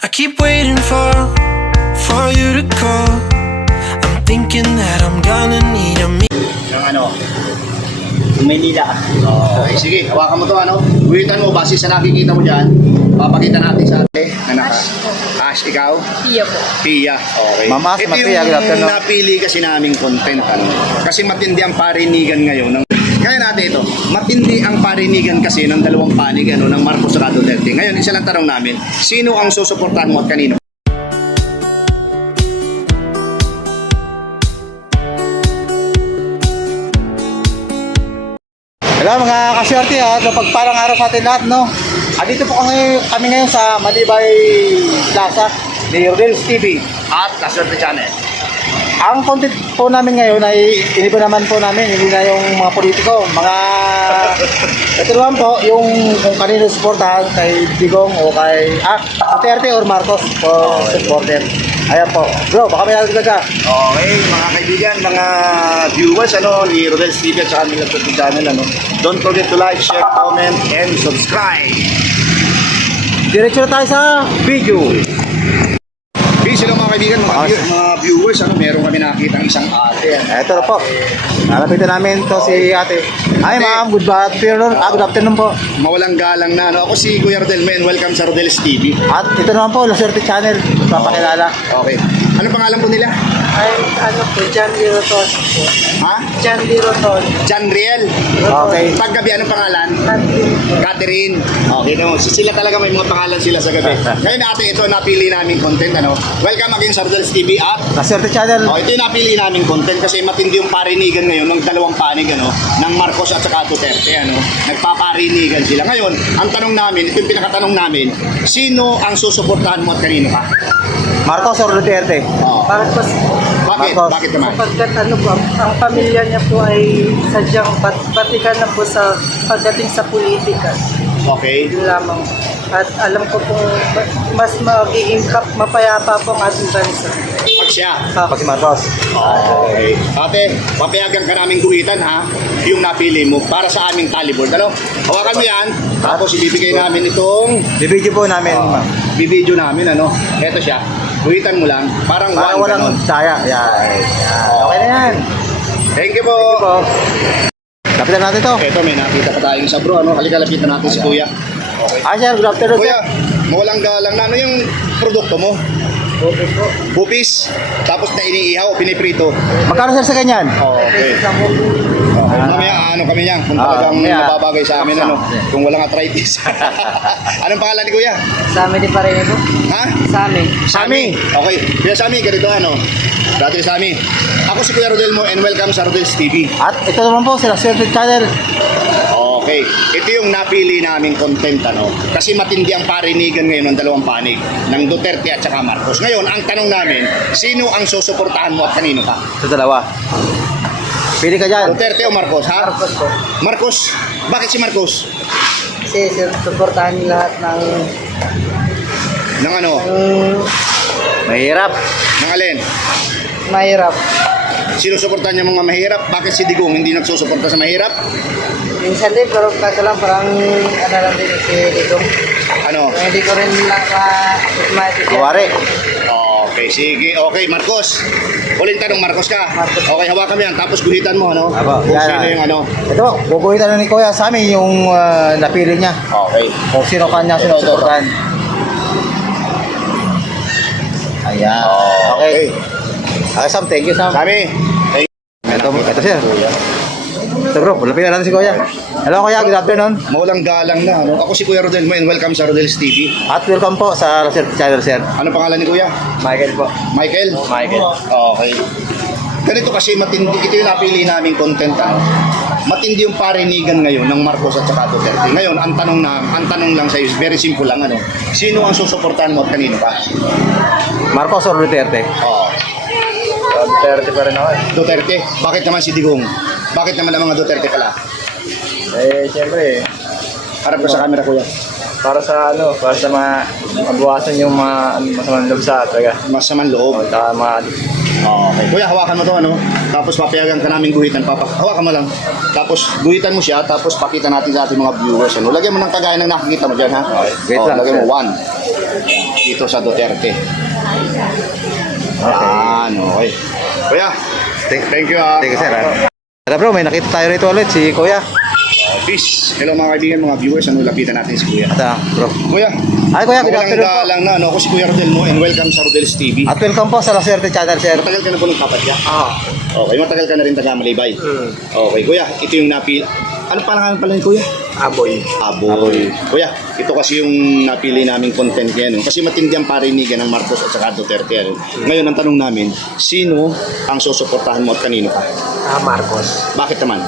I keep waiting for you to call. I'm thinking that I'm gonna need a Yung ano, Maynila. Okay, sige, hawakan mo to ano. Guhitan mo, base sa nakikita mo dyan, papakita natin sa ate na naka. Ash, ikaw? Pia po. Pia. Okay. Mama, ito Pia, good yung afternoon. napili kasi naming content. Ano? Kasi matindi ang parinigan ngayon. Kaya natin ito, matindi ang parinigan kasi ng dalawang panig ano, ng Marcos at Duterte. Ngayon, isa lang tanong namin, sino ang susuportahan mo at kanino? Hello mga kasyerte ha, pagparang araw sa atin lahat no. Dito po kami ngayon sa Malibay Plaza ni Rodel's TV At Kaswerte Channel. Ang content po namin ngayon ay iniba naman po namin, hindi na yung mga politiko, ito naman po yung kung kanino supportahan kay Digong o kay Duterte or Marcos po supporter. Ayan po. Bro, baka may nalagdag ka. Okay, mga kaibigan, mga viewers ano, ni Rodel's TV at saka ni Kaswerte Channel. Ano, don't forget to like, share, comment, and subscribe. Diretso na tayo sa video. Peace hello mga kaibigan, mga viewers, ano, meron kami nakitang isang ate. Ito na po. Nalapitan namin to si ate. Hi ma'am, good afternoon. Good afternoon po. Mawalang galang na. Ano? Ako si Kuya Rodel, men. Welcome sa Rodel's TV. At ito naman po, Laserte Channel. Papakilala. Okay. Ano pangalan po nila? Ay, ano po, John Liroton po. Ha? John Liroton. Janriel. Okay. Paggabi, anong pangalan? Catherine po. Catherine. Okay, no. Sila talaga may mga pangalan sila sa gabi. Ngayon ate, ito napili naming content. Ano? Welcome again sa Rodel's TV at Laserte Channel. ito yung napili naming content kasi matindi yung parinigan ngayon ng dalawang panig ano, ng Marcos at saka Duterte. Ano? Nagpaparinigan sila. Ngayon, ang tanong namin, ito yung pinakatanong namin, sino ang susuportahan mo at kanino ka? Marcos or Duterte? Oh. Marcos. Bakit? Marcos. Bakit naman? Sapagkat ano po, ang pamilya niya po ay sadyang batikan na po sa pagdating sa politika. Okay. Yun lamang. At alam ko po, mas magiging mapayapa po ang ating bansa. Pag siya. Pag si Marcos. Okay. Ate, papayagan ka namin guhitan ha, yung napili mo para sa aming tallyboard. Ano? Hawakan mo yan, tapos ibibigay namin itong Bibidyo po namin ma'am. bibidyo namin. Ano? Ito siya. Guhitan mo lang, parang Para one, walang ganon. saya. Yan. Okay na yan. Thank you po. Po. Lapitan natin to. Ito, may nakita pa tayong isa bro. Ano? Halika, lapitan natin si Kuya. Okay. Hi sir, good afternoon sir. Kuya, mawalang galang na. Ano yung produkto mo? Okay po. Bupis, tapos na iniihaw, piniprito. Magkano sir sa ganyan? Okay. Okay. Mamaya ano kami niyan kung talagang mamaya. mababagay sa amin ano, kung walang arthritis. Anong pangalan ni Kuya? Sa amin din pa rin po. Ha? Sa amin. Sami. Okay. Kuya Sami, ganito ano. Dati Sami. Ako si Kuya Rodel mo and welcome sa Rodel's TV. At ito naman po, si Laserte Channel. Okay. Ito yung napili naming content ano. Kasi matindi ang parinigan ngayon ng dalawang panig ng Duterte at saka Marcos. Ngayon, ang tanong namin, sino ang susuportahan mo at kanino ka? Sa dalawa. Pili ka dyan. Duterte o Marcos, ha? Marcos po. Marcos. Bakit si Marcos? Kasi suportahan niyo lahat ng Ng ano? Mahirap. Ng alin? mahirap. Sinusuportahan niya mga mahirap. Bakit si Digong hindi nagsusuporta sa mahirap? Minsan din, pero kaso lang parang ano lang din si Digong. Ano? Hindi ko rin ma-automatic yan. Kuwari. Okay, sige. Okay, Marcos. Uling tanong, Marcos ka. Marcos. Okay, hawakan mo yan. Tapos guhitan mo, ano? Aba, Kung yan. sino yung ano. Ito, guguhitan na ni Kuya sa amin yung napili niya. Okay. Kung sino kanya sinusuportahan. Ayan. Okay. Okay, Sam. Thank you, Sam. Sami. Ito sir. Ito bro, lapitan natin si Kuya. Hello Kuya, good afternoon. Maulang galang na. Ano? Ako si Kuya Rodel mo and welcome sa Rodel's TV. At welcome po sa Laserte Channel, sir. Ano pangalan ni Kuya? Michael po. Michael? Michael. Okay. Ganito kasi matindi, ito yung napili naming content. Ano? Matindi yung parinigan ngayon ng Marcos at saka Duterte. Ngayon, ang tanong lang sa iyo, very simple lang. Ano? Sino ang susuportahan mo at kanino ka? Marcos or Duterte? Oh, Duterte pa rin ako eh. Duterte. Bakit naman si Digong? Bakit naman ang mga Duterte pala? Siyempre Harap ko sa camera, Kuya. para sa mabawasan yung mga masamang loob sa talaga. Masamang loob. Saka mga Okay. Kuya, hawakan mo to, ano? Tapos papayagan ka namin guhitan. Hawakan mo lang. Tapos guhitan mo siya, tapos pakita natin sa ating mga viewers. Ano? Lagyan mo ng kagaya ng nakikita mo dyan, ha? Wait lang, lagyan mo sir. 1, dito sa Duterte. Yan, okay. Kuya, thank you ah. Thank you, sir. Tara bro, may nakita tayo rito ulit, si Kuya. Peace. Hello mga kaibigan, mga viewers. Ano, lapitan natin si Kuya. Ata, bro. Kuya, Ay, Kuya, good walang afternoon po. lang na, ano, ako si Kuya Rodel mo and welcome sa Rodel's TV. At welcome po sa La Suerte Channel, sir. Matagal ka na po nagpapadya? Okay, matagal ka na rin taga Malibay. Okay, Kuya, ito yung napili. Ano pangalan pala ni Kuya? Aboy. Aboy. Kuya, ito kasi yung napili naming content niya. No? Kasi matindi ang parinigan ng Marcos at saka Duterte. Ano? Ngayon, ang tanong namin, sino ang susuportahan mo at kanino ka? Marcos. Bakit naman?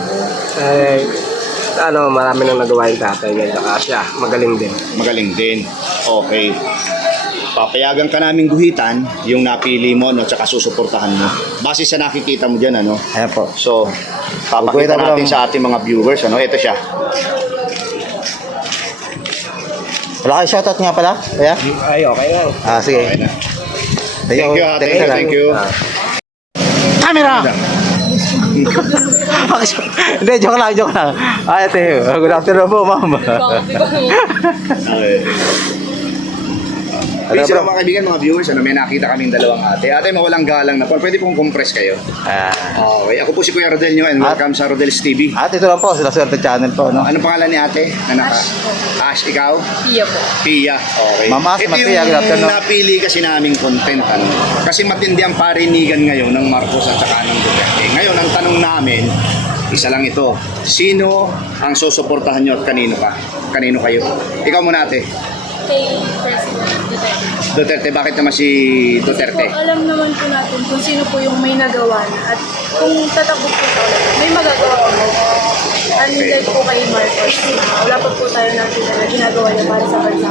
Marami nang nagawa yung tatay niya. Saka siya, magaling din. Magaling din. Okay. Papayagan ka naming guhitan yung napili mo at saka susuportahan mo. Base sa nakikita mo dyan, ano? Ayan po. So, papakita Guhitan mo natin lang. sa ating mga viewers. Ano? Ito siya. Wala kayo shoutout nga pala, Kuya? Ay, okay lang. Sige. Okay na. Thank you, ha. Thank you, sir. thank you. Camera! Hindi, joke lang. Ay, ate, good afternoon po, ma'am. Okay. Hello, Please, bro. mga kaibigan, mga viewers, may nakita kaming dalawang ate. Ate, mawalang galang na po. Pwede pong compress kayo. Okay, ako po si Kuya Rodel nyo and welcome sa Rodel's TV. At ito lang po, sa La Suerte Channel po, no? Ano pangalan ni ate? Ash, ikaw? Pia po. Pia. Okay. Ma'am Ash, Ito Ma'am Pia, good yung afternoon. napili kasi naming content. Ano? Kasi matindi ang parinigan ngayon ng Marcos at saka ng Duterte. Ngayon, ang tanong namin, isa lang ito. Sino ang susuportahan nyo at kanino ka? Kanino kayo? Ikaw muna ate. Kay President Duterte. Duterte, bakit naman si Duterte? Po, alam naman po natin kung sino po yung may nagawa na at kung tatakbo po ito, may magagawa po. Unlike po kay Marcos, wala pa po tayo natin na ginagawa niya para sa bansa.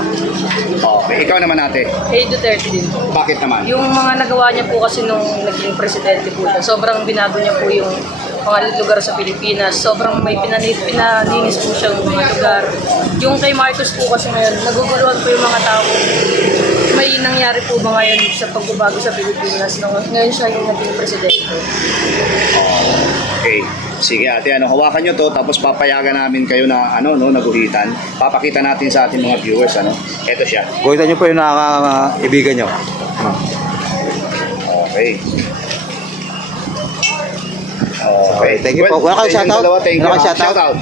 Okay, ikaw naman ate. Kay Duterte din po. Bakit naman? Yung mga nagawa niya po kasi nung naging presidente po ito, sobrang binago niya po yung mga lugar sa Pilipinas. Sobrang may pinalinis po siyang mga lugar. Yung kay Marcos po kasi ngayon, naguguluhan po yung mga tao. May nangyari po ba ngayon sa pagbabago sa Pilipinas? Ngayon siya yung naging presidente. Okay. Sige ate, hawakan nyo to tapos papayagan namin kayo na naguhitan. Papakita natin sa ating mga viewers, Ito siya. Guhitan niyo po yung nakakaibigan niyo. Okay. Okay, thank you po. Wala kayo shoutout? Thank you. Wala kayo shoutout? Shoutout.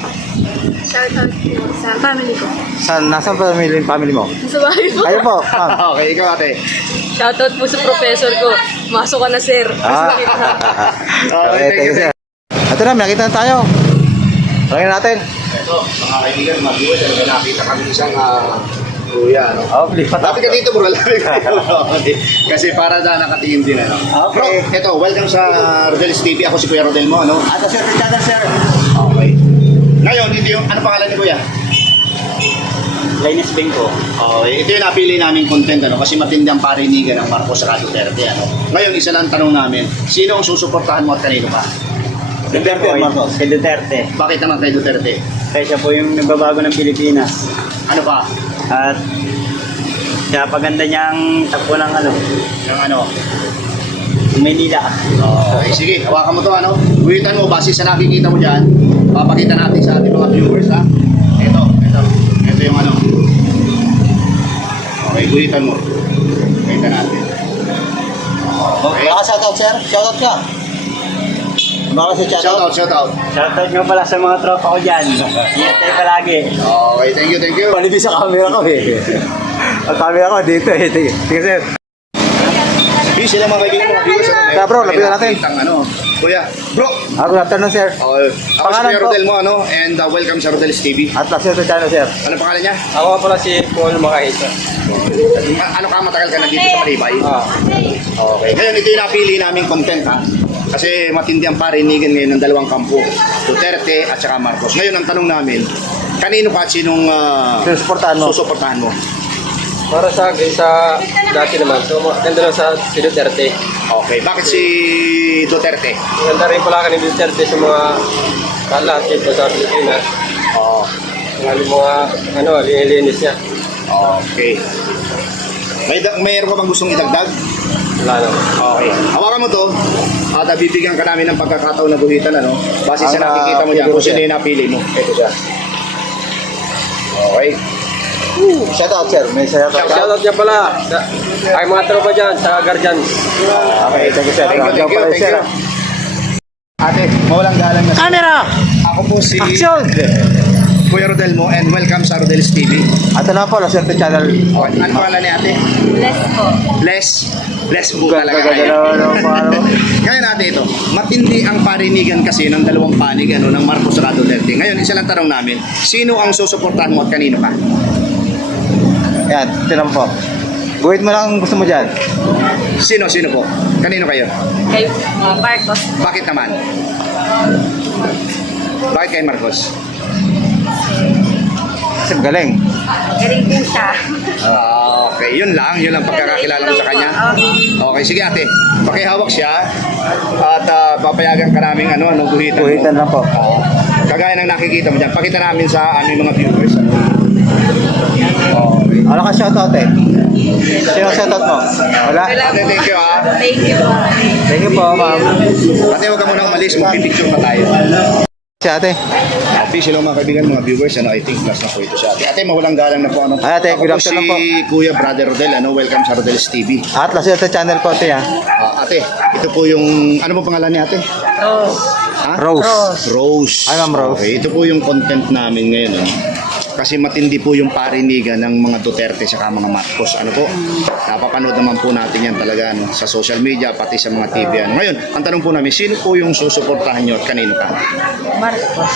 Shoutout po sa family ko. Nasaan family mo? Sa bahay po. Kayo po, ma'am. Okay, ikaw ate. Shoutout po sa professor ko. Masok ka na, sir. Okay, thank you, sir. Ito na, may nakita na tayo. Talangin natin. Ito, mga kaibigan, mga viewers, nakita kami isang kuya, Lipat Lapit ka dito, bro. Lapit ka dito. Kasi para na nakatingin din, Bro, ito, welcome sa Rodel's TV. Ako si Kuya Rodel mo, At sa Suerte Channel, sir. Okay. Ngayon, ito yung, ano pangalan ni Kuya? Linus Bengko. Okay, ito yung napili naming content, kasi matindi ang parinigan ng Marcos sa Duterte, Ngayon, isa lang tanong namin, sino ang susuportahan mo at kanino ka? Duterte o Marcos? Kay Duterte. Bakit naman kay Duterte? Kaya siya po yung nagbabago ng Pilipinas. Ano pa? At siya paganda niyang takbo ng Yung Maynila. Okay, sige, hawakan mo to, Guhitan mo, base sa nakikita mo dyan, papakita natin sa ating mga viewers, Ito yung Okay, guhitan mo. Guhitan natin. Okay. Wala ka shoutout, sir? Shoutout ka. Baka sa channel. Shoutout. Shoutout nyo pala sa mga tropa ko dyan. Ingat tayo palagi. Okay, thank you. Palibis sa camera ko eh. Ang camera ko dito eh. Sige, sir. Please, sila mga kaibigan, mga viewers, Kaya, bro, lapitan natin. Kuya, bro. Good afternoon, sir. Ako si Pangalan Kuya po? Rodel mo, and welcome sa Rodel's TV. At La Suerte Channel, sir. Ano pangalan niya? Ako pala si Paul Makahita. Matagal ka na dito sa Malibay? Okay. Ngayon, ito yung napili naming content, Kasi matindi ang parinigan ngayon ng dalawang kampo, Duterte at saka Marcos. Ngayon, ang tanong namin, kanino ka at sinong Susuportahan mo. susuportahan mo? Para sa akin, sa dati naman, so ganda lang sa si Duterte. Okay, bakit si Duterte? Ganda rin pala ka ni Duterte sa mga lahat dito sa Pilipinas. Oh, Mga linilis niya. okay. Mayroon ka bang gustong idagdag? Wala naman. Okay. Hawakan mo to. At bibigyan ka namin ng pagkakataon na guhitan, Base sa nakikita mo dyan, kung sino yung napili mo. Ito siya. Okay. Shout out, sir. May shout out. Shoutout niya pala. Ay mga tropa dyan sa Guardians. Okay, thank you, sir. Thank you, thank you. Ate, mawalang galang na. Camera! Ako po si Action! Kuya Rodel mo and welcome sa Rodel's TV. Ito na po, La Suerte Channel. Okay, ano pangalan ni ate? Bless po. Bless. Bless po talaga kayo. Ngayon ate ito, matindi ang parinigan kasi ng dalawang panig ng Marcos at Duterte. Ngayon, isa lang tanong namin, sino ang susuportahan mo at kanino ka? Yan, tinan po. Guhit mo lang ang gusto mo dyan. Sino po? Kanino kayo? Kay Marcos. Bakit naman? Bakit kay Marcos? Kasi magaling. Galing po siya. Okay, yun lang pagkakakilala mo sa kanya. Okay, sige ate, pakihawak siya at papayagan ka namin guhitan mo. Guhitan lang po. Kagaya ng nakikita mo dyan, pakita namin sa aming mga viewers. Ano ka shoutout eh? Sino shoutout mo? Wala? Ate, thank you ha. Thank you po. Thank you po, ma'am. Ate, huwag ka muna umalis, magpipicture pa tayo. Si ate. Official mga kaibigan, mga viewers, I think plus na po ito siya. Ate, mawalang galang na po. Ay, ate, good Ako afternoon si po. Kuya Brother Rodel, welcome sa Rodel's TV. At La Suerte Channel po ate ha. Ate, ito po yung, ano po pangalan ni ate? Rose. Ha? Rose. Rose. Ay, Ma'am Rose. Okay, ito po yung content namin ngayon. Kasi matindi po yung parinigan ng mga Duterte sa mga Marcos. Ano po? Napapanood naman po natin yan talaga sa social media, pati sa mga TV. Ngayon, ang tanong po namin, sino po yung susuportahan nyo at kanino ka? Marcos.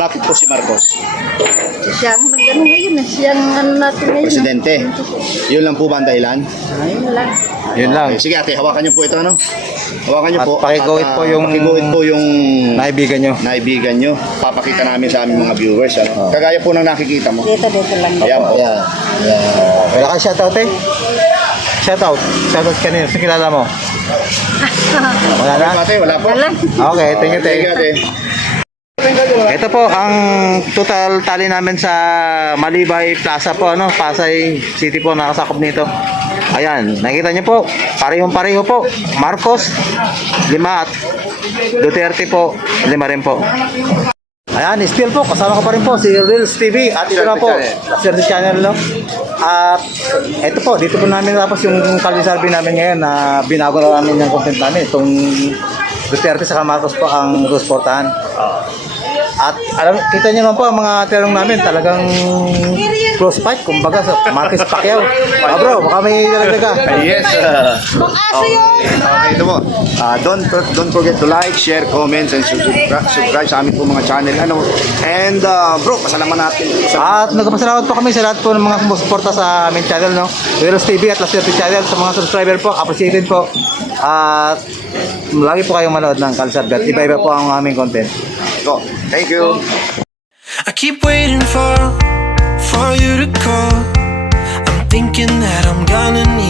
Bakit po si Marcos? Siya ang nag-ano ngayon eh. Siya ang ano natin ngayon. Presidente. Yun lang po ba ang dahilan? Ayun lang. Yun lang. Okay, sige ate, hawakan nyo po ito. Hawakan nyo At po. pakiguhit po yung- pakiguhit po yung Naibigan nyo. naibigan nyo. Papakita namin sa aming mga viewers. Kagaya po ng nakikita mo. Dito lang. Ayan po. Ayan. Wala ka shoutout eh? Shoutout. Shoutout kanina. Sino kilala mo? Wala na? Ate, wala po. Okay, thank you, thank you. Ate. Ito po ang total tally namin sa Malibay Plaza po, Pasay City po nakasakop nito. Ayan, nakikita niyo po, parehong-pareho po. Marcos, 5 at Duterte po, 5 rin po. Ayan, still po, kasama ko pa rin po si Reels TV at ito na po, Sir Channel, At ito po, dito po namin tapos yung kalisalbi namin ngayon na binago na namin yung content namin. Itong Duterte sa Marcos po ang susuportahan. At alam, kita niyo naman po ang mga terong namin talagang close fight, kumbaga sa Marcos Pacquiao. Bro, baka may dalaga ka. Yes. Okay, ito po. Don't forget to like, share, comments, and subscribe sa aming po mga channel. And bro, pasalamat natin. At nagpapasalamat po kami sa lahat po ng mga sumusuporta sa aming channel, Reels TV at La Suerte Channel. Sa mga subscriber po, appreciated po. At lagi po kayong manood ng Kalsabgat. Iba-iba po ang aming content. Go. Thank you. I keep waiting for you to call. I'm thinking that I'm gonna need